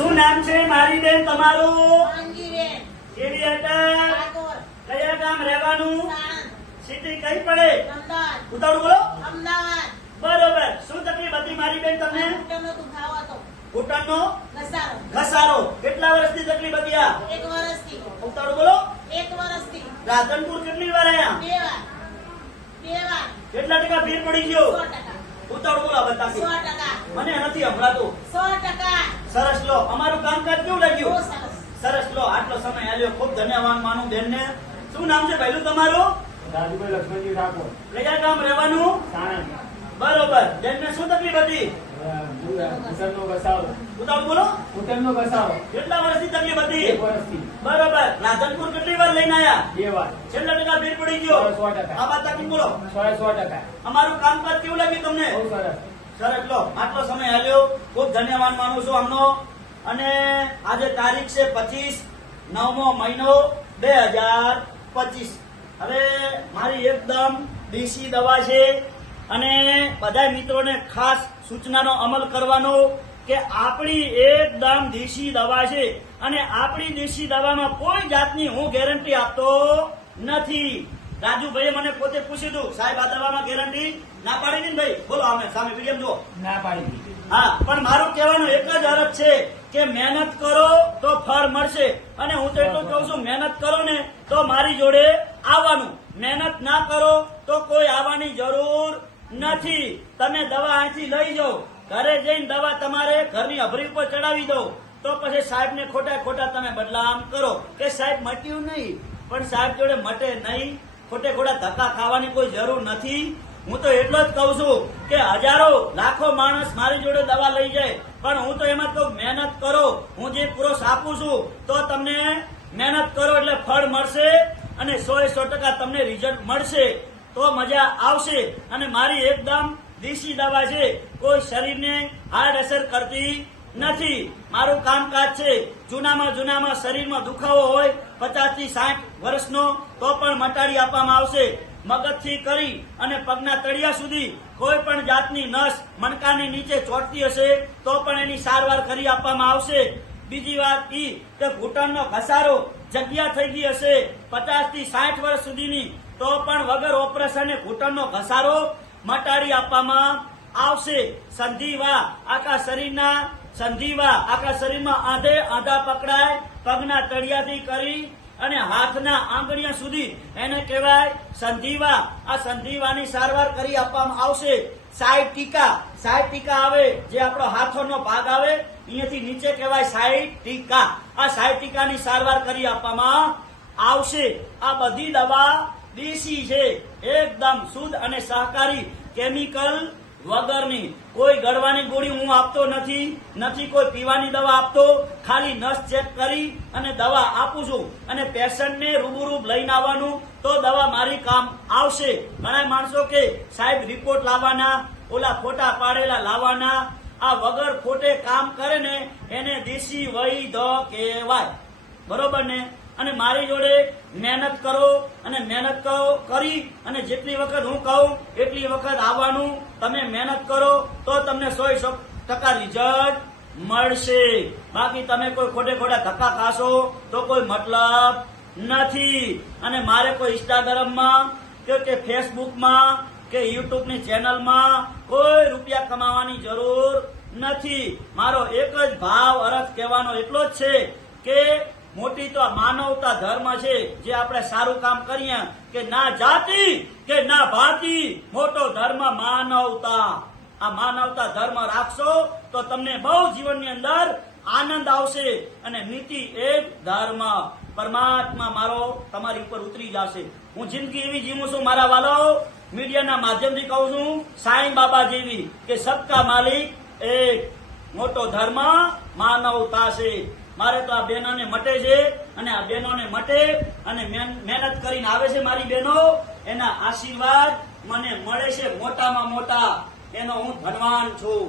શું નામ છે મારી બેન તમારું? અંગીબેન કેવી અટક? ઠાકોર કયા ગામ રહેવાનું? સાણંદ સિટી કઈ પડે? અમદાવાદ ઉતાવળું બોલો. અમદાવાદ બરોબર. શું તકલીફ હતી મારી બેન તમને? ઘૂંટણનો દુખાવો હતો ઘૂંટણનો ઘસારો ઘસારો. કેટલા વર્ષથી તકલીફ હતી આ? 1 વર્ષથી ઉતાવળું બોલો. 1 વર્ષથી રાધનપુર કેટલી વાર આયા? 2 વાર કેટલા ટકા ફેર પડી ગયો? 100%. ઉતાવળું બોલો બતાવી. 100%. મને નથી સંભળાતું. 100%. સરસ લો. અમારું કામકાજ કેવું બહુ લાગ્યું? સરસ. સરસ લો. આટલો સમય આલ્યો. ખૂબ ધન્યવાદ માનું બેનને. શું નામ છે પહેલું તમારું? રાજુભાઈ લક્ષ્મણજી ઠાકોર કયા ગામ રહેવાનું? સાણંદ બરોબર. બેનને શું તકલીફ હતી? ઘૂંટણનો ઘસારો ઉતાવળ બોલો. ઘૂંટણનો ઘસારો કેટલા વર્ષથી તકલીફ હતી? 1 વર્ષથી બરોબર. રાધનપુર કેટલી વાર લઈને આયા? 2 વાર છેલ્લા ટકા ફેર પડી ગયો? 100%. આ વાત તાકી બોલો. 100%. અમારું કામકાજ કેવું લાગ્યું તમને? બહુ સરસ. સરસ લો. આટલો સમય આલ્યો. ખૂબ ધન્યવાદ માનું છું આમનો. અને આજે તારીખ છે 25/9 મહિનો 2025. હવે મારી એકદમ દેશી દવા છે અને બધા મિત્રોને ખાસ સૂચનાનો અમલ કરવાનો કે આપણી એકદમ દેશી દવા છે અને આપણી દેશી દવામાં કોઈ જાતની હું ગેરંટી આપતો નથી. રાજુભાઈએ મને પોતે પૂછ્યું હતું, સાહેબ આ દવામાં ગેરંટી ના પાડી ને ભાઈ? બોલો અમે સામે વિડીયો જો. ના પાડી દીધી. હા, પણ મારું કહેવાનો એક જ અર્થ છે કે મહેનત કરો તો ફળ મળશે. અને હું તો એટલું કહું છું, મહેનત કરો ને તો મારી જોડે આવવાનું. મહેનત ના કરો તો કોઈ આવવાની જરૂર નથી. તમે દવા અહીંથી લઈ જાઓ, ઘરે જઈને દવા તમારે ઘરની અભરી ઉપર ચડાવી દો, તો પછી સાહેબને ખોટા તમે બદલામ કરો કે સાહેબ મટ્યું નહીં. પણ સાહેબ જોડે મટે નહીં. ખોટા ધક્કા ખાવાની કોઈ જરૂર નથી. હું તો એટલો જ કહું છું કે હજારો લાખો માણસ મારી જોડે દવા લઈ જાય, પણ હું તો એમાં તો મહેનત કરો. હું જે કોર્સ આપું છું તો તમને મહેનત કરો એટલે ફળ મળશે અને 100% તમને રિઝલ્ટ મળશે તો મજા આવશે. અને મારી એકદમ દેશી દવા છે, કોઈ શરીરને હાર્ડ અસર કરતી નથી. મારું કામકાજ છે, જૂનામાં શરીરમાં દુખાવો હોય 50 થી 60 વર્ષનો તો પણ મટાડી આપવામાં આવશે. મગજથી કરી અને પગના તળિયા સુધી કોઈ પણ જાતની નસ મણકાની નીચે ચોટતી હશે તો પણ એની સારવાર કરી આપવામાં આવશે. બીજી વાત એ કે ઘૂંટણનો ઘસારો જગ્યા થઈ ગઈ હશે 50 થી 60 વર્ષ સુધીની તો પણ વગર ઓપરેશને ઘૂંટણનો ઘસારો મટાડી આપવામાં આવશે. સંધિવા આખા શરીરમાં આંધા પકડાય, પગના તળિયાથી કરી અને હાથના આંગળીયા સુધી એને કહેવાય સંધિવા. આ સંધિવાની સારવાર કરી આપવામાં આવશે. સાઈડ ટીકા આવે, જે આપણો હાથોનો ભાગ આવે અહીંયાથી નીચે કહેવાય સાઈડ ટીકા. આ સાઈડ ટીકાની સારવાર કરી આપવામાં આવશે. આ બધી દવા દેશી છે, એકદમ શુદ્ધ અને સહકારી, કેમિકલ વગરની. કોઈ ગળવાની ગોળી હું આપતો નથી કોઈ પીવાની દવા આપતો. ખાલી નસ ચેક કરી અને દવા આપું છું અને પેશન્ટને રૂબરૂબ લઈને આવવાનું તો દવા મારી કામ આવશે. ઘણા માણસો કે સાહેબ રિપોર્ટ લાવવાના, ઓલા ફોટા પાડેલા લાવવાના. આ વગર ખોટે કામ કરે ને એને દેશી વૈદ્ય કહેવાય. બરોબર ને? અને મારી જોડે મહેનત કરો અને મહેનત કરી અને જેટલી વખત હું કહું એટલી વખત આવવાનું. તમે મહેનત કરો તો તમને 100% રિઝલ્ટ મળશે. બાકી તમે કોઈ ખોટા ધક્કા ખાશો તો કોઈ મતલબ નથી. અને મારે કોઈ ઇન્સ્ટાગ્રામમાં કે ફેસબુકમાં કે યુટ્યુબની ચેનલમાં કોઈ રૂપિયા કમાવાની જરૂર નથી. મારો એક જ ભાવ અર્થ કહેવાનો એટલો જ છે કે મોટી તો માનવતા ધર્મ છે, જે આપણે સારું કામ કરીએ કે ના જાતિ કે ના ભાતિ, મોટો ધર્મ માનવતા. આ માનવતા ધર્મ રાખશો તો તમને બહુ જીવનની અંદર આનંદ આવશે. અને નીતિ એક ધર્મ, પરમાત્મા મારો તમારી ઉપર ઉતરી જશે. હું જિંદગી એવી જીવું છું મારા વાલો, મીડિયાના માધ્યમથી કહું છું, સાંઈ બાબા જેવી કે સબકા માલિક એક. મોટો ધર્મ માનવતા છે. મારે તો આ બહેનોને મટે છે અને આ બહેનોને મટે અને મહેનત કરીને આવે છે મારી બહેનો, એના આશીર્વાદ મને મળે છે મોટામાં મોટા. એનો હું ધનવાન છું.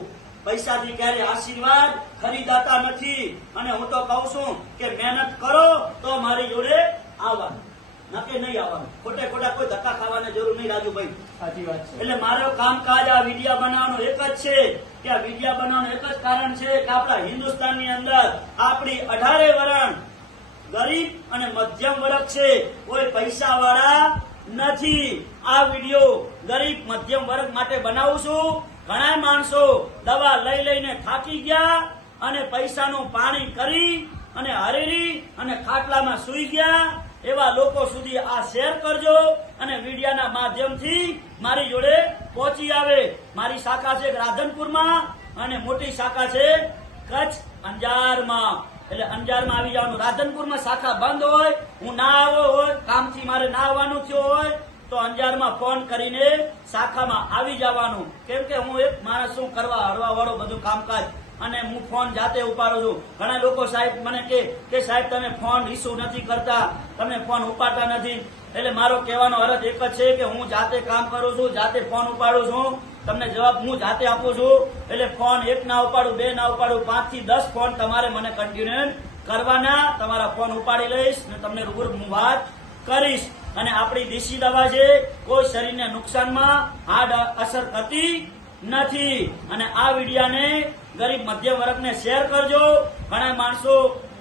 પૈસાથી ક્યારે આશીર્વાદ ખરીદાતા નથી. અને હું તો કહું છું કે મહેનત કરો તો મારી જોડે આવવાનું. નકે નહીં આવવાનું. ખોટે ખોટા કોઈ ધક્કા ખાવાની જરૂર નહીં રાજુભાઈ. સાચી વાત છે. એટલે મારો કામકાજ આ વિડિયા બનાવવાનું એક જ છે કે આ વિડિયા બનાવવાનું એક જ કારણ છે કે આપણા હિન્દુસ્તાનની અંદર આપણી 18 વરણ ગરીબ અને મધ્યમ વર્ગ છે, કોઈ પૈસા વાળા નથી. આ વિડિયો ગરીબ મધ્યમ વર્ગ માટે બનાવું છું. ઘણા માણસો દવા લઈ લઈને થાકી ગયા અને પૈસાનું પાણી કરી અને હરેરી અને ખાટલામાં સૂઈ ગયા. એવા લોકો સુધી આ શેર કરજો અને વિડિયાના માધ્યમથી મારી જોડે પહોંચી આવે. મારી શાખા છે રાધનપુરમાં અને મોટી શાખા છે કચ્છ અંજારમાં. એટલે અંજારમાં આવી જવાનું. રાધનપુરમાં શાખા બંધ હોય, હું ના આવ્યો હોય, કામથી મારે ના આવવાનું થયું હોય તો અંજારમાં ફોન કરીને શાખામાં આવી જવાનું. કેમ કે હું એક માણસ શું કરવા હળવા વાળો બધું કામકાજ અને હું ફોન જાતે ઉપાડું છું. ઘણા લોકો સાહેબ મને કે સાહેબ તમે ફોન રિસીવ નથી કરતા, તમે ફોન ઉપાડતા નથી. એટલે મારો કહેવાનો અર્થ એક જ છે કે હું જાતે કામ કરું છું, જાતે ફોન ઉપાડું છું, તમને જવાબ હું જાતે આપું છું. એટલે ફોન એક ના ઉપાડું, બે ના ઉપાડું, 5 થી 10 ફોન તમારે મને કન્ટિન્યુ કરવાના. તમારા ફોન ઉપાડી લઈશ અને તમને રૂબરૂ હું વાત કરીશ. અને આપણી દેશી દવા છે, કોઈ શરીરને નુકસાનમાં હાર્ડ અસર કરતી નથી. અને આ વિડિયાને ગરીબ મધ્યમ વર્ગને શેર કરજો. ઘણા માણસો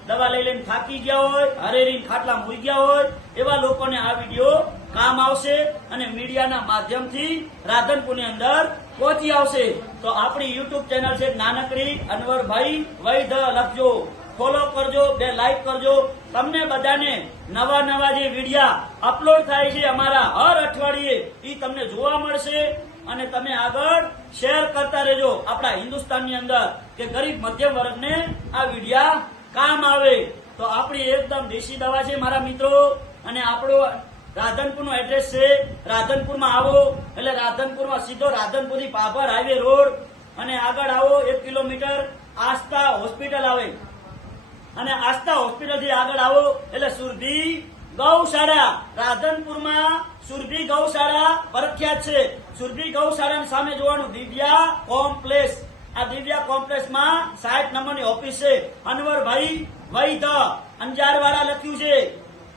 દવા લઈ લઈને થાકી ગયા હોય, હરેરીને ખાટલા મૂઈ ગયા હોય, એવા લોકોને આ વિડિયો કામ આવશે અને મીડિયાના માધ્યમથી રાધનપુરની અંદર પહોંચી આવશે. તો આપણી યુટ્યુબ ચેનલ છે નાનકડી અનવરભાઈ વૈધ, લખજો, ફોલો કરજો, 2 લાઈક કરજો. તમને બધાને નવા નવા જે વિડિયા અપલોડ થાય છે અમારા હર અઠવાડિયે એ તમને જોવા મળશે અને તમે આગળ શેર કરતા રહેજો આપણા હિન્દુસ્તાનની અંદર કે ગરીબ મધ્યમ વર્ગને આ વિડિયા કામ આવે. તો આપણી એકદમ દેશી દવા છે મારા મિત્રો. અને આપણો રાધનપુરનો એડ્રેસ છે. રાધનપુરમાં આવો એટલે રાધનપુરમાં સીધો રાધનપુરથી પાભર હાઈવે રોડ અને આગળ આવો 1 કિલોમીટર આસ્થા હોસ્પિટલ આવે અને આસ્થા હોસ્પિટલ થી આગળ આવો એટલે સુરભી ગૌશાળા. રાધનપુરમાં સુરભી ગૌશાળા પ્રખ્યાત છે. સુરભી ગૌશાળાની સામે જોવાનું દિવ્યા કોમ્પ્લેક્સ. આ દિવ્યા કોમ્પ્લેક્સમાં 60 નંબરની ઓફિસ છે. અનવરભાઈ વૈધ અંજારવાળા લખ્યું છે.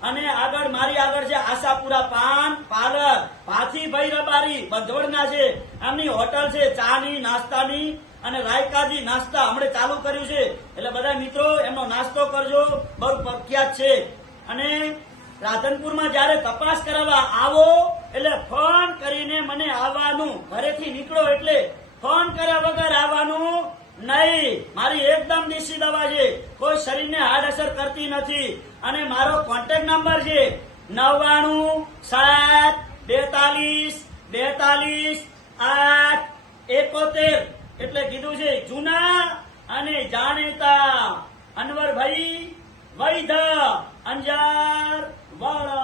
અને આગળ મારી આગળ છે આશાપુરા પાન પાર્લર, ભાથીભાઈ રબારી બંધવડના છે. આમની હોટલ છે ચાની, નાસ્તાની અને રાયકાજી નાસ્તા હમણાં ચાલુ કર્યું છે. એટલે બધા મિત્રો એમનો નાસ્તો કરજો, બહુ પ્રખ્યાત છે. અને રાધનપુરમાં જયારે તપાસ કરાવવા આવો એટલે ફોન કરીને મને આવવાનું. ઘરેથી નીકળો એટલે ફોન કર્યા વગર આવવાનું નહીં. મારી એકદમ દેશી દવા છે, કોઈ શરીરને હાર્ડ અસર કરતી નથી. અને મારો કોન્ટેક્ટ નંબર છે 9972422871. એટલે કીધું છે જૂના અને જાણીતા અનવરભાઈ વૈધ અંજાર વાળા.